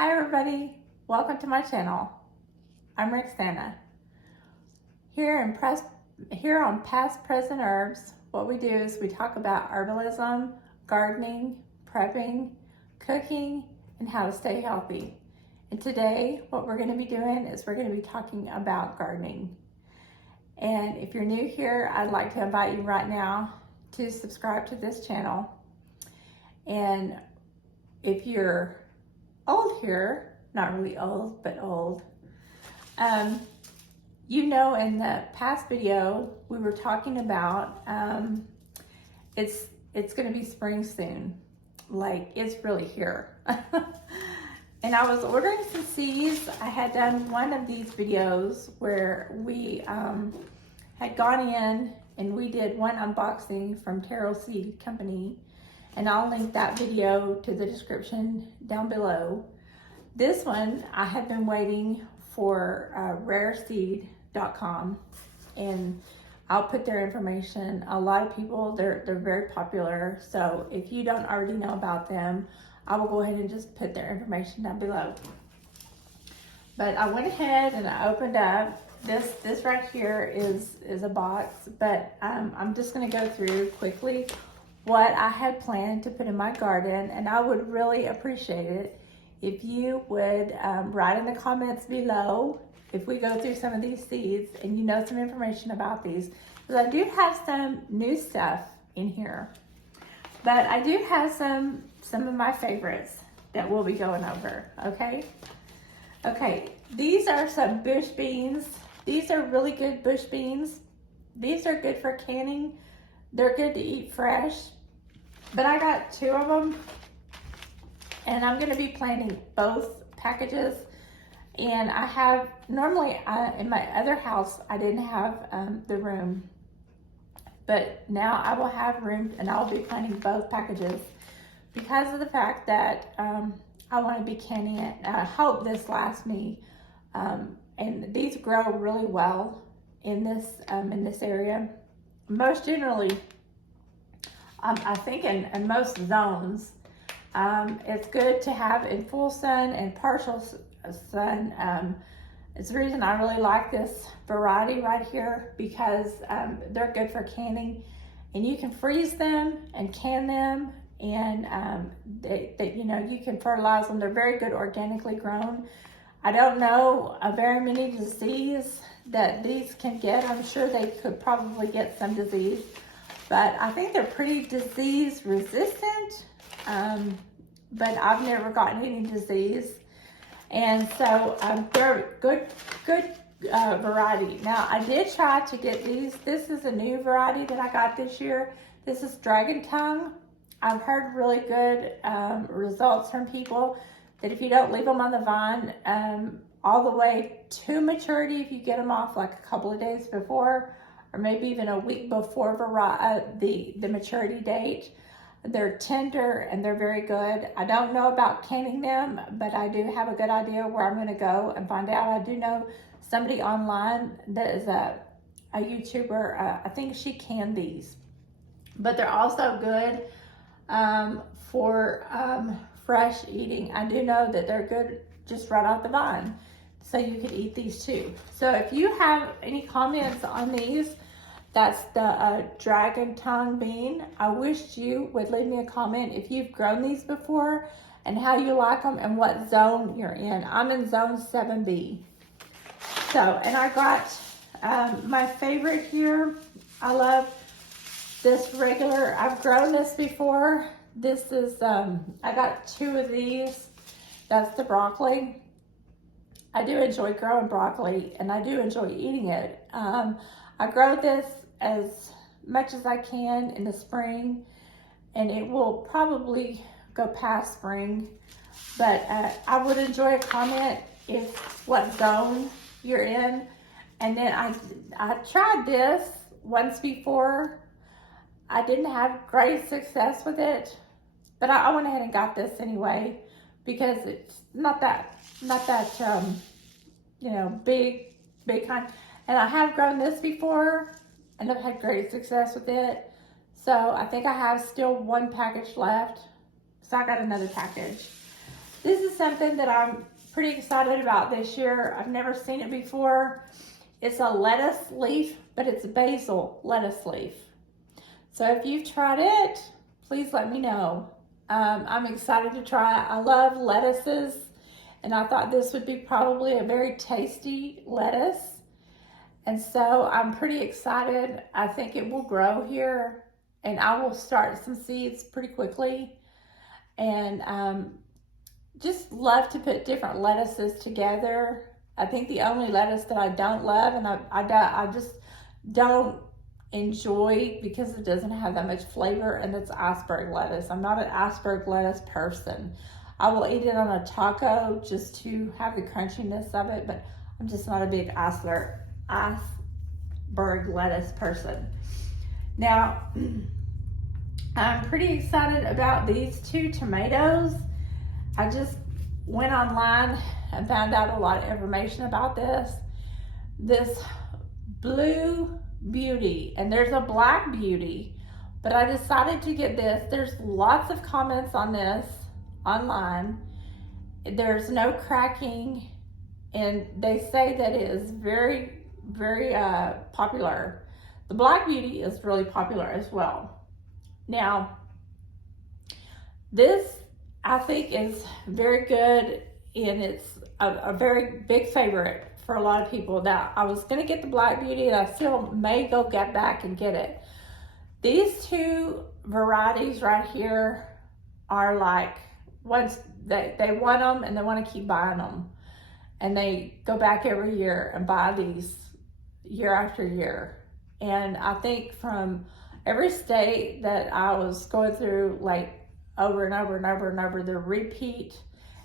Hi everybody, welcome to my channel. I'm Rexanna. Here on Past Present Herbs, what we do is we talk about herbalism, gardening, prepping, cooking, and how to stay healthy. And today, what we're going to be doing is we're going to be talking about gardening. And if you're new here, I'd like to invite you right now to subscribe to this channel. And if you're old here, not really old, but old, you know, in the past video, we were talking about, it's going to be spring soon. Like, it's really here. And I was ordering some seeds. I had done one of these videos where we had gone in and we did one unboxing from Terrell Seed Company. And I'll link that video to the description down below. This one, I have been waiting for rareseed.com, and I'll put their information. A lot of people, they're very popular. So if you don't already know about them, I will go ahead and just put their information down below. But I went ahead and I opened up. This right here is a box, but I'm just gonna go through quickly what I had planned to put in my garden, and I would really appreciate it if you would write in the comments below if we go through some of these seeds and you know some information about these, because I do have some new stuff in here, but I do have some of my favorites that we'll be going over. Okay, these are some bush beans. These are really good bush beans. These are good for canning. They're good to eat fresh. But I got 2 of them, and I'm going to be planting both packages. And I have, normally in my other house, I didn't have the room. But now I will have room, and I'll be planting both packages because of the fact that I want to be canning it. I hope this lasts me. And these grow really well in this area. Most generally, I think in most zones, it's good to have in full sun and partial sun. It's the reason I really like this variety right here, because they're good for canning, and you can freeze them and can them, and you know, you can fertilize them. They're very good organically grown. I don't know very many disease that these can get. I'm sure they could probably get some disease, but I think they're pretty disease resistant, but I've never gotten any disease. And so they're good variety. Now, I did try to get these. This is a new variety that I got this year. This is Dragon Tongue. I've heard really good results from people that if you don't leave them on the vine all the way to maturity, if you get them off like a couple of days before, or maybe even a week before the maturity date, they're tender and they're very good. I don't know about canning them, but I do have a good idea where I'm going to go and find out. I do know somebody online that is a YouTuber. I think she canned these, but they're also good for fresh eating. I do know that they're good just right off the vine, so you could eat these too. So if you have any comments on these, that's the Dragon Tongue bean. I wish you would leave me a comment if you've grown these before and how you like them and what zone you're in. I'm in zone 7B. So, and I got my favorite here. I love this regular. I've grown this before. This is, I got 2 of these. That's the broccoli. I do enjoy growing broccoli, and I do enjoy eating it. I grow this as much as I can in the spring, and it will probably go past spring. But I would enjoy a comment if what zone you're in. And then I tried this once before. I didn't have great success with it, but I went ahead and got this anyway, because it's not that you know, big kind. And I have grown this before, and I've had great success with it. So I think I have still 1 package left. So I got another package. This is something that I'm pretty excited about this year. I've never seen it before. It's a lettuce leaf, but it's basil lettuce leaf. So if you've tried it, please let me know. I'm excited to try it. I love lettuces, and I thought this would be probably a very tasty lettuce. And so I'm pretty excited. I think it will grow here, and I will start some seeds pretty quickly. And just love to put different lettuces together. I think the only lettuce that I don't love, and I just don't enjoy because it doesn't have that much flavor, and that's iceberg lettuce. I'm not an iceberg lettuce person. I will eat it on a taco just to have the crunchiness of it, but I'm just not a big iceberg lettuce person. Now, I'm pretty excited about these 2 tomatoes. I just went online and found out a lot of information about this. This blue beauty, and there's a black beauty, but I decided to get this. There's lots of comments on this online. There's no cracking, and they say that it is very, very popular. The black beauty is really popular as well. Now, this I think is very good, and it's a very big favorite for a lot of people. Now, I was going to get the black beauty, and I still may get back and get it. These 2 varieties right here are like, once they want them and they want to keep buying them, and they go back every year and buy these year after year. And I think from every state that I was going through, like over and over and over and over, the repeat,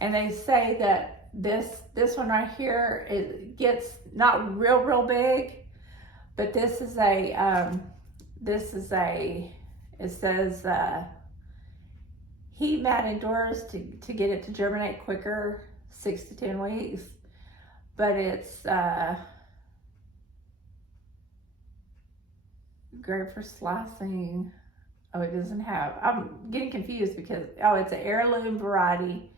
and they say that this one right here, it gets not real big, but this is a it says heat mat endures to get it to germinate quicker, 6 to 10 weeks, but it's great for slicing. Oh, it doesn't have, I'm getting confused because, it's an heirloom variety,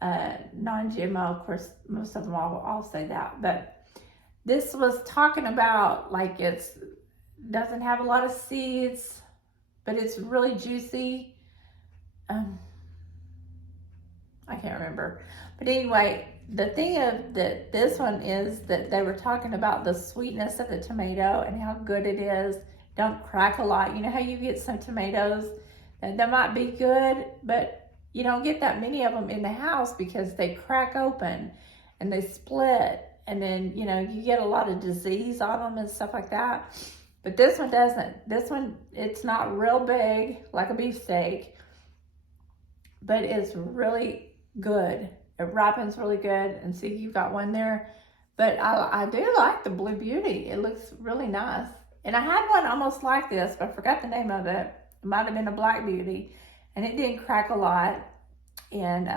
non-GMO. Of course, most of them all say that, but this was talking about, like, it's doesn't have a lot of seeds, but it's really juicy. I can't remember, but anyway, the thing of this one is that they were talking about the sweetness of the tomato and how good it is. Don't crack a lot. You know how you get some tomatoes that might be good, but you don't get that many of them in the house because they crack open and they split, and then you get a lot of disease on them and stuff like that. But this one doesn't. This one, it's not real big like a beefsteak, but it's really good. It ripens really good, and see, you've got one there. But I do like the Blue Beauty. It looks really nice. And I had one almost like this, but I forgot the name of it. It might have been a Black Beauty, and it didn't crack a lot. And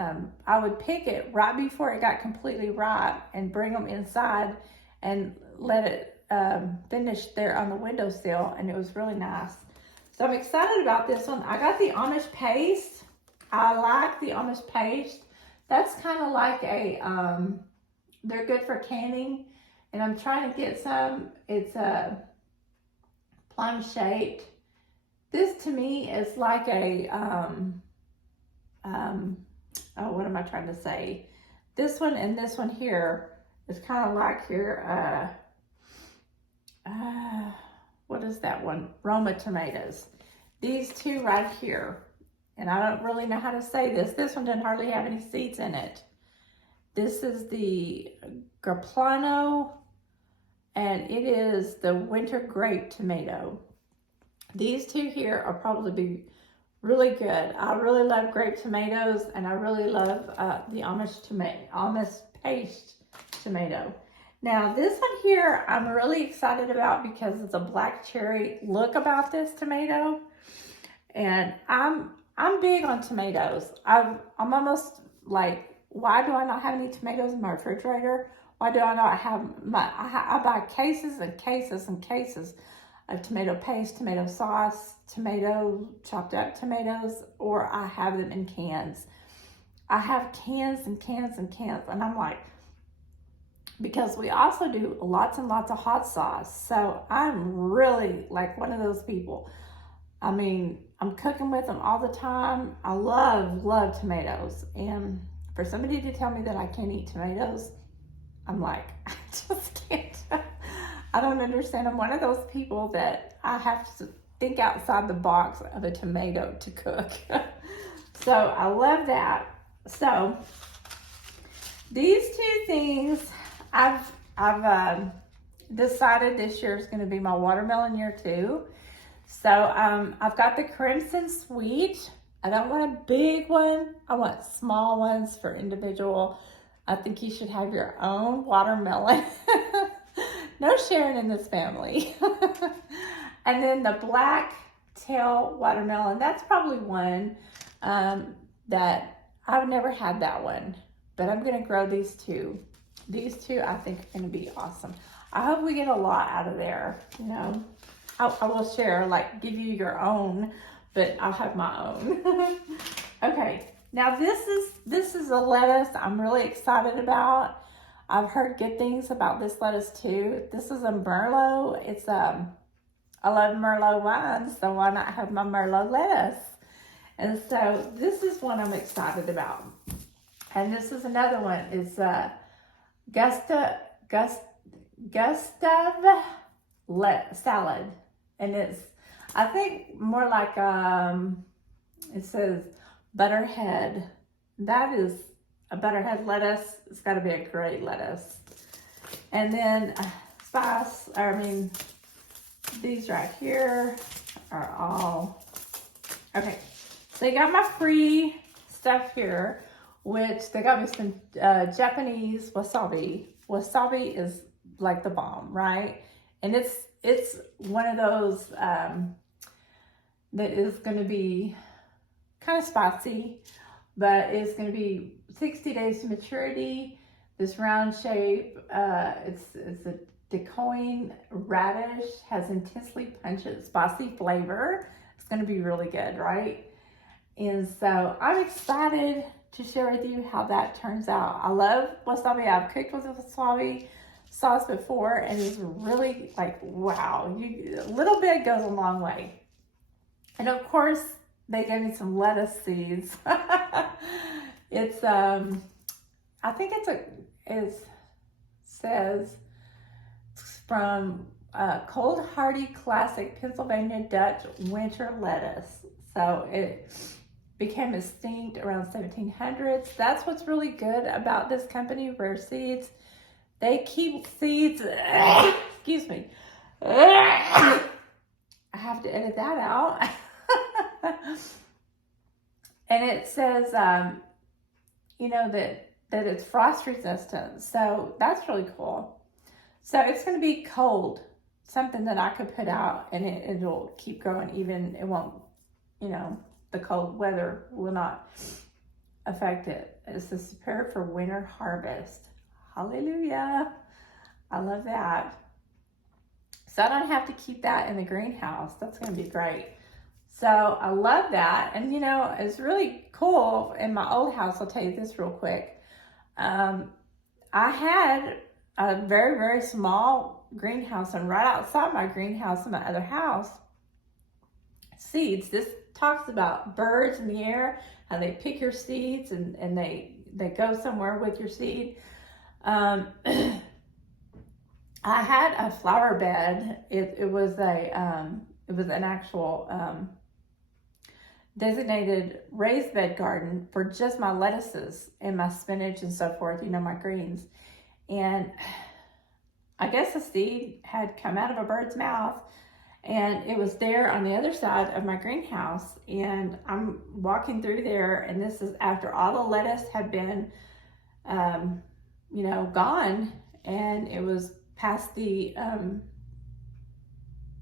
I would pick it right before it got completely ripe and bring them inside and let it finish there on the windowsill, and it was really nice. So I'm excited about this one. I got the Amish paste. I like the Amish paste. That's kind of like a, they're good for canning, and I'm trying to get some. It's a plum shaped. This to me is like a, what am I trying to say? This one and this one here is kind of like your, what is that one? Roma tomatoes. These 2 right here. And I don't really know how to say this. This one doesn't hardly have any seeds in it. This is the Graplano, and it is the winter grape tomato. These 2 here are probably be really good. I really love grape tomatoes, and I really love the Amish paste tomato. Now this one here, I'm really excited about because it's a black cherry look about this tomato, and I'm big on tomatoes. I'm almost like, why do I not have any tomatoes in my refrigerator? Why do I not have I buy cases and cases and cases of tomato paste, tomato sauce, chopped up tomatoes, or I have them in cans. I have cans and cans and cans, and I'm like, because we also do lots and lots of hot sauce. So I'm really like one of those people. I mean, I'm cooking with them all the time. I love tomatoes. And for somebody to tell me that I can't eat tomatoes, I'm like, I just can't. I don't understand. I'm one of those people that I have to think outside the box of a tomato to cook. So I love that. So these two things, I've decided this year is going to be my watermelon year too. So I've got the Crimson Sweet. I don't want a big one. I want small ones for individual. I think you should have your own watermelon. No sharing in this family. And then the black tail watermelon, that's probably one that I've never had that one, but I'm going to grow these two. These two I think are going to be awesome. I hope we get a lot out of there, you know. I will share, like give you your own, but I'll have my own. Okay, now this is a lettuce I'm really excited about. I've heard good things about this lettuce too. This is a Merlot. It's I love Merlot wines, so why not have my Merlot lettuce? And so this is one I'm excited about. And this is another one. It's Gustav salad. And it's, I think more like, it says butterhead. That is a butterhead lettuce. It's got to be a great lettuce. And then these right here are all, okay. They got my free stuff here, which they got me some Japanese wasabi. Wasabi is like the bomb, right? And it's one of those that is going to be kind of spicy, but it's going to be 60 days to maturity. This round shape, it's a decoying radish, has intensely pungent, spicy flavor. It's going to be really good, right? And so I'm excited to share with you how that turns out. I love wasabi. I've cooked with wasabi sauce before, and it's really like, wow, a little bit goes a long way. And of course, they gave me some lettuce seeds. It's, I think it says from Cold Hardy Classic Pennsylvania Dutch Winter Lettuce. So it became extinct around 1700s. That's what's really good about this company, Rare Seeds. They keep seeds, excuse me. I have to edit that out. And it says, you know, that it's frost resistant. So that's really cool. So it's going to be cold, something that I could put out and it'll keep growing, even it won't, you know, the cold weather will not affect it. It's prepared for winter harvest. Hallelujah. I love that. So I don't have to keep that in the greenhouse. That's going to be great. So I love that. And you know, it's really cool. In my old house, I'll tell you this real quick. I had a very, very small greenhouse, and right outside my greenhouse in my other house, seeds. This talks about birds in the air, how they pick your seeds and they go somewhere with your seed. I had a flower bed. It was an actual designated raised bed garden for just my lettuces and my spinach and so forth, you know, my greens. And I guess the seed had come out of a bird's mouth, and it was there on the other side of my greenhouse. And I'm walking through there, and this is after all the lettuce had been, you know, gone, and it was past the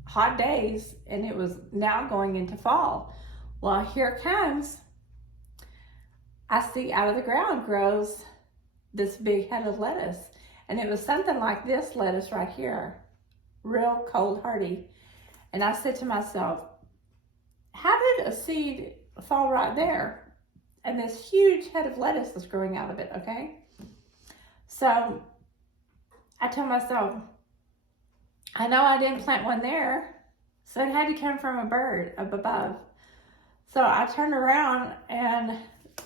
hot days, and it was now going into fall. Well, here it comes. I see out of the ground grows this big head of lettuce, and it was something like this lettuce right here, real cold hardy. And I said to myself, how did a seed fall right there? and this huge head of lettuce was growing out of it, okay? So I told myself, I know I didn't plant one there, so it had to come from a bird up above. So I turned around, and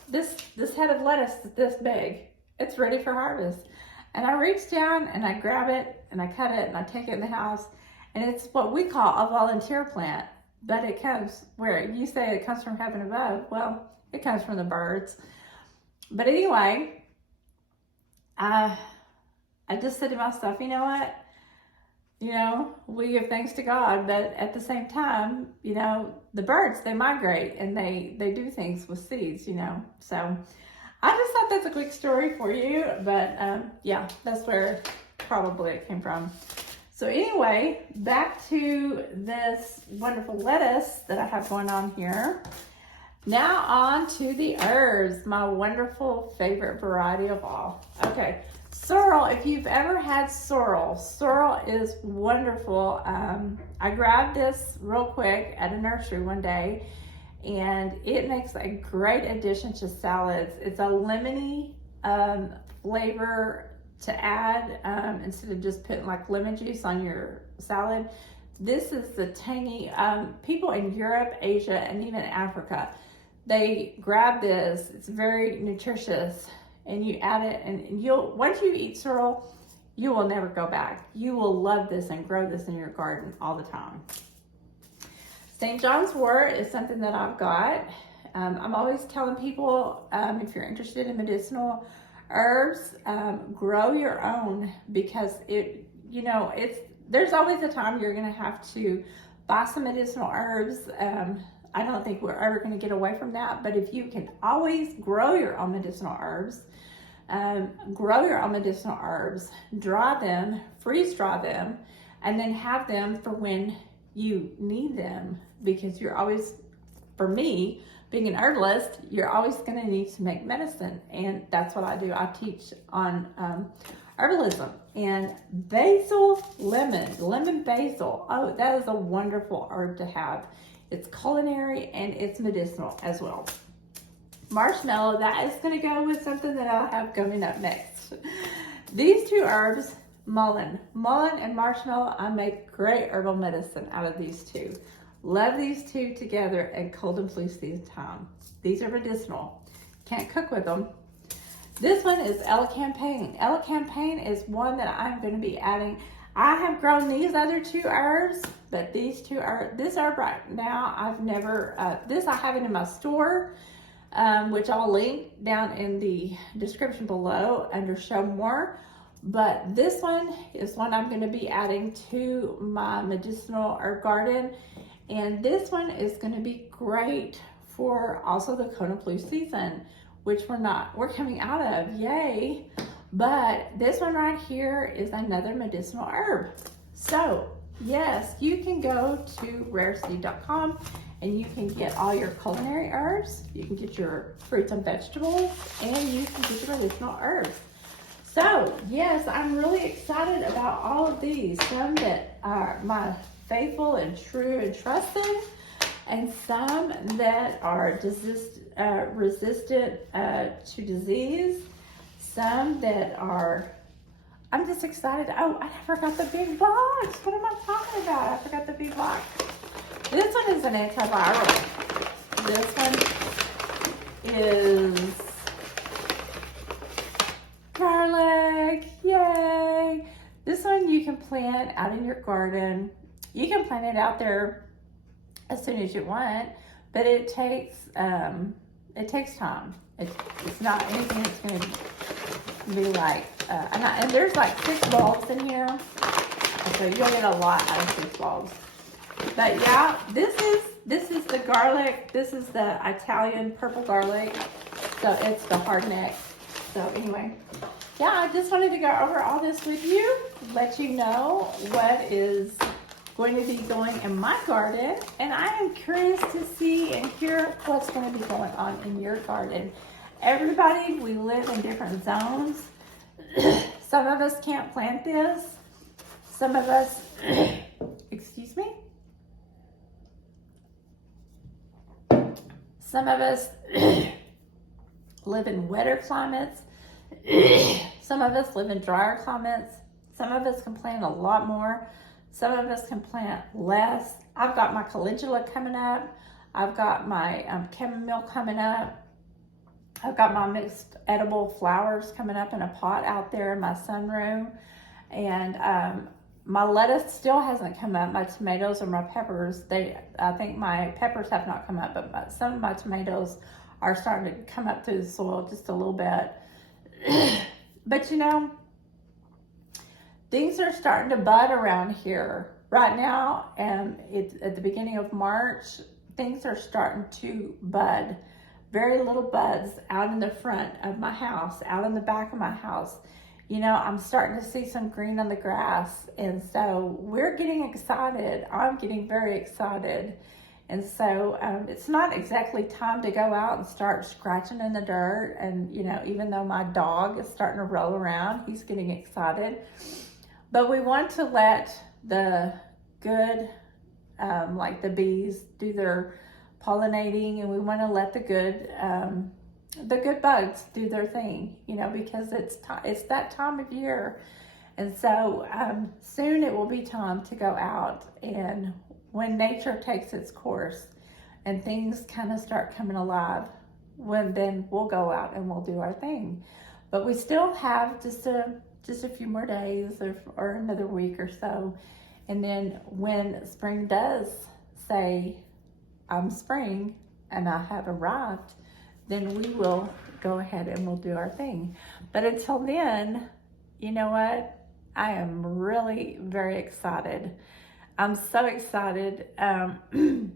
this head of lettuce is this big. It's ready for harvest. And I reach down and I grab it and I cut it and I take it in the house. And it's what we call a volunteer plant, but it comes where you say it comes from heaven above. Well, it comes from the birds. But anyway, I just said to myself, you know what? You know, we give thanks to God, but at the same time, you know, the birds, they migrate and they do things with seeds, you know. So I just thought that's a quick story for you, but yeah, that's where probably it came from. So anyway, back to this wonderful lettuce that I have going on here. Now on to the herbs, my wonderful favorite variety of all. Okay, sorrel, if you've ever had sorrel is wonderful. I grabbed this real quick at a nursery one day, and it makes a great addition to salads. It's a lemony flavor to add instead of just putting like lemon juice on your salad. This is the tangy, people in Europe, Asia, and even Africa, they grab this. It's very nutritious, and you add it, and once you eat sorrel, you will never go back. You will love this and grow this in your garden all the time. St. John's wort is something that I've got. I'm always telling people, if you're interested in medicinal herbs, grow your own, because there's always a time you're gonna have to buy some medicinal herbs. I don't think we're ever gonna get away from that, but if you can always grow your own medicinal herbs, draw them, freeze draw them, and then have them for when you need them, because you're always, for me, being an herbalist, you're always going to need to make medicine, and that's what I do. I teach on herbalism. And lemon basil, oh, that is a wonderful herb to have. It's culinary and it's medicinal as well. Marshmallow, that is going to go with something that I'll have coming up next. These two herbs, mullein and marshmallow, I make great herbal medicine out of these two. Love these two together and cold and flu season time. These are medicinal. Can't cook with them. This one is elecampane. Elecampane is one that I'm going to be adding. I have grown these other two herbs, but this herb right now, I've never, this I have it in my store, which I'll link down in the description below under show more. But this one is one I'm going to be adding to my medicinal herb garden. And this one is going to be great for also the cold and flu season, which we're coming out of, yay. But this one right here is another medicinal herb. So yes, you can go to rareseed.com and you can get all your culinary herbs, you can get your fruits and vegetables, and you can get your medicinal herbs. So yes, I'm really excited about all of these. Some that are my faithful and true and trusted, and some that are resistant to disease. Some that are, I'm just excited. Oh, I forgot the big box. What am I talking about? I forgot the big box. This one is an antiviral. This one is garlic, yay. This one you can plant out in your garden. You can plant it out there as soon as you want, but it takes time. It's not anything that's going to be like, and there's like 6 bulbs in here, so you'll get a lot out of 6 bulbs. But yeah, this is the garlic. This is the Italian purple garlic, so it's the hard neck. So anyway, yeah, I just wanted to go over all this with you, let you know what is going to be going in my garden, and I am curious to see and hear what's going to be going on in your garden. Everybody, we live in different zones. Some of us can't plant this. Some of us, excuse me. Some of us live in wetter climates. Some of us live in drier climates. Some of us can plant a lot more. Some of us can plant less. I've got my calendula coming up. I've got my chamomile coming up. I've got my mixed edible flowers coming up in a pot out there in my sunroom. And my lettuce still hasn't come up. My tomatoes or my peppers, I think my peppers have not come up, but some of my tomatoes are starting to come up through the soil just a little bit. But you know, things are starting to bud around here right now, and it's at the beginning of March. Things are starting to bud. Very little buds out in the front of my house, out in the back of my house. You know, I'm starting to see some green on the grass, and so we're getting excited. I'm getting very excited. And so it's not exactly time to go out and start scratching in the dirt. And, you know, even though my dog is starting to roll around, he's getting excited. But we want to let the good, like the bees, do their pollinating, and we want to let the good bugs do their thing, you know, because it's that time of year. And so soon it will be time to go out, and when nature takes its course and things kind of start coming alive, then we'll go out and we'll do our thing. But we still have just a few more days or another week or so. And then when spring does say, I'm spring and I have arrived, then we will go ahead and we'll do our thing. But until then, you know what? I am really very excited. I'm so excited to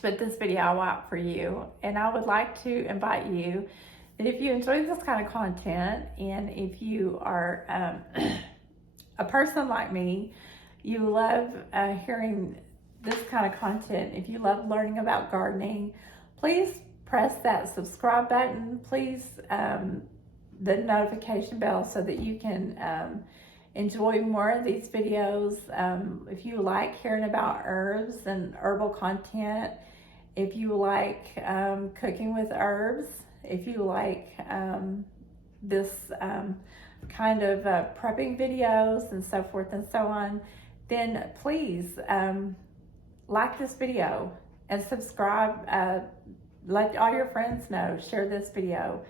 put this video out for you. And I would like to invite you that if you enjoy this kind of content, and if you are a person like me, you love hearing this kind of content, if you love learning about gardening, please press that subscribe button. Please, the notification bell, so that you can enjoy more of these videos. If you like hearing about herbs and herbal content, if you like cooking with herbs, if you like this kind of prepping videos and so forth and so on, then please like this video and subscribe. Let all your friends know, share this video.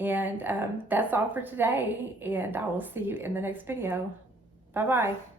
And that's all for today, and I will see you in the next video. Bye-bye.